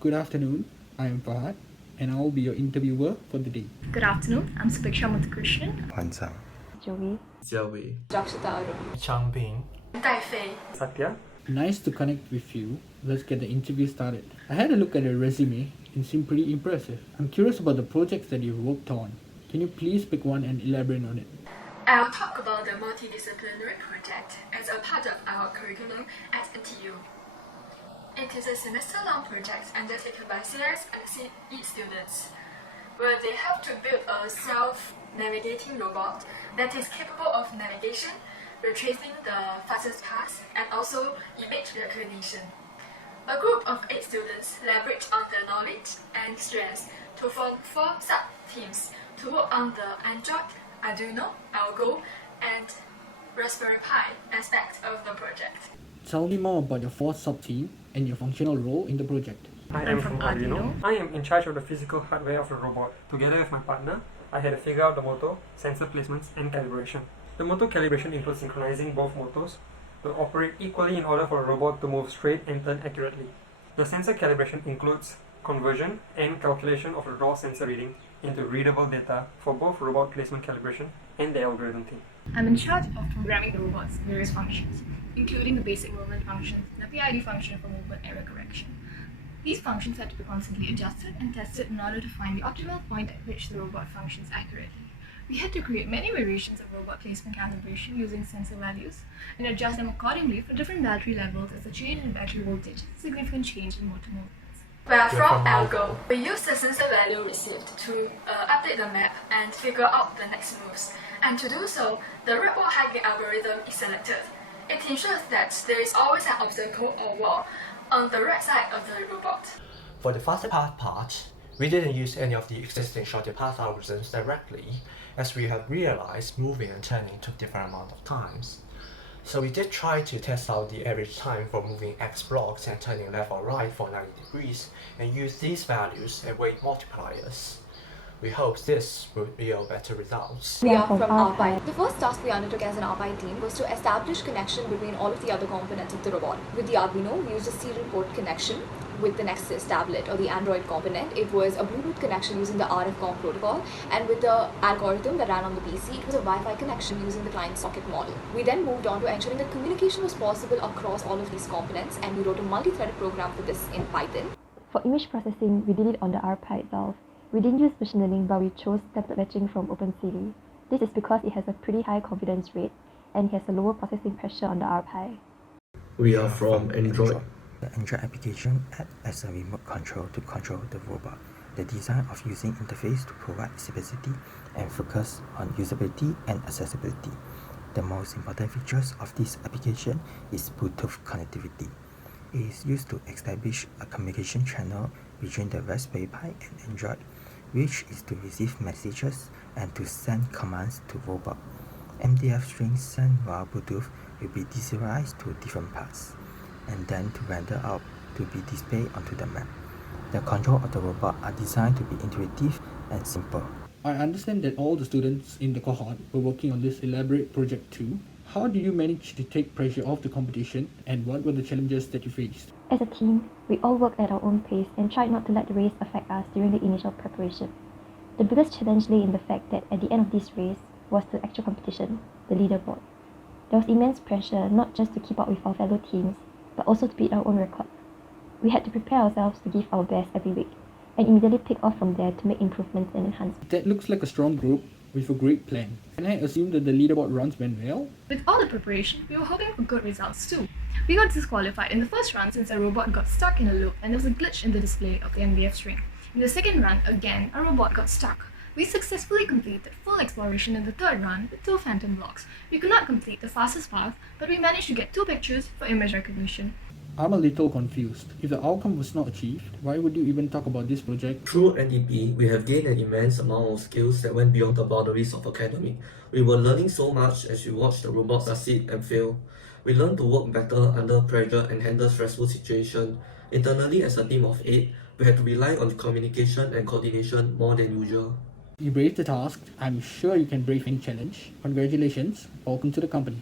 Good afternoon, I am Fahad and I will be your interviewer for the day. Good afternoon, I'm Subiksha Muthukrishnan. Wansang. Joey. Jiawei. Rakshita Arun. Changping. Tai Fei. Satya. Nice to connect with you. Let's get the interview started. I had a look at your resume and seemed pretty impressive. I'm curious about the projects that you've worked on. Can you please pick one and elaborate on it? I'll talk about the multidisciplinary project as a part of our curriculum at NTU. It is a semester-long project undertaken by CS and CE students, where they have to build a self-navigating robot that is capable of navigation, retracing the fastest path, and also image recognition. A group of 8 students leverage on their knowledge and strengths to form 4 sub-teams to work on the Android, Arduino, Algo, and Raspberry Pi aspect of the project. Tell me more about your 4 sub-team and your functional role in the project. I am from Arduino. I am in charge of the physical hardware of the robot. Together with my partner, I had to figure out the motor, sensor placements, and calibration. The motor calibration includes synchronizing both motors to operate equally in order for a robot to move straight and turn accurately. The sensor calibration includes conversion and calculation of the raw sensor reading into readable data for both robot placement calibration and the algorithm team. I'm in charge of programming the robot's various functions, including the basic movement functions and the PID function for movement error correction. These functions have to be constantly adjusted and tested in order to find the optimal point at which the robot functions accurately. We had to create many variations of robot placement calibration using sensor values and adjust them accordingly for different battery levels as the change in battery voltage is a significant change in motor movements. We are from Algo. We use the sensor value received to update the map and figure out the next moves. And to do so, the robot hacking algorithm is selected. It ensures that there is always an obstacle or wall on the right side of the robot. For the faster path part, we didn't use any of the existing shorter path algorithms directly, as we have realized moving and turning took different amount of times. So we did try to test out the average time for moving X blocks and turning left or right for 90 degrees and use these values and weight multipliers. We hope this will yield better results. We are from RPi. The first task we undertook as an RPi team was to establish connection between all of the other components of the robot. With the Arduino, we used a serial port connection. With the Nexus tablet or the Android component, it was a Bluetooth connection using the RFCOM protocol, and with the algorithm that ran on the PC, it was a Wi-Fi connection using the client socket model. We then moved on to ensuring that communication was possible across all of these components, and we wrote a multi-threaded program for this in Python. For image processing, we did it on the RPi itself. We didn't use machine learning, but we chose template matching from OpenCV. This is because it has a pretty high confidence rate and it has a lower processing pressure on the RPi. We are from Android. The Android application acts as a remote control to control the robot. The design of using interface to provide simplicity and focus on usability and accessibility. The most important features of this application is Bluetooth connectivity. It is used to establish a communication channel between the Raspberry Pi and Android, which is to receive messages and to send commands to robot. MDF strings sent via Bluetooth will be deserialized to different paths, and then to render out to be displayed onto the map. The control of the robot are designed to be intuitive and simple. I understand that all the students in the cohort were working on this elaborate project too. How did you manage to take pressure off the competition, and what were the challenges that you faced? As a team, we all worked at our own pace and tried not to let the race affect us during the initial preparation. The biggest challenge lay in the fact that at the end of this race was the actual competition, the leaderboard. There was immense pressure not just to keep up with our fellow teams, but also to beat our own record. We had to prepare ourselves to give our best every week, and immediately take off from there to make improvements and enhancements. That looks like a strong group with a great plan. Can I assume that the leaderboard runs went well? With all the preparation, we were hoping for good results too. We got disqualified in the first run since our robot got stuck in a loop and there was a glitch in the display of the MDF string. In the second run, again, our robot got stuck. We successfully completed full exploration in the third run with 2 phantom blocks. We could not complete the fastest path, but we managed to get 2 pictures for image recognition. I'm a little confused. If the outcome was not achieved, why would you even talk about this project? Through MDP, we have gained an immense amount of skills that went beyond the boundaries of academic. We were learning so much as we watched the robots succeed and fail. We learned to work better under pressure and handle stressful situations. Internally, as a team of 8, we had to rely on communication and coordination more than usual. You braved the task. I'm sure you can brave any challenge. Congratulations. Welcome to the company.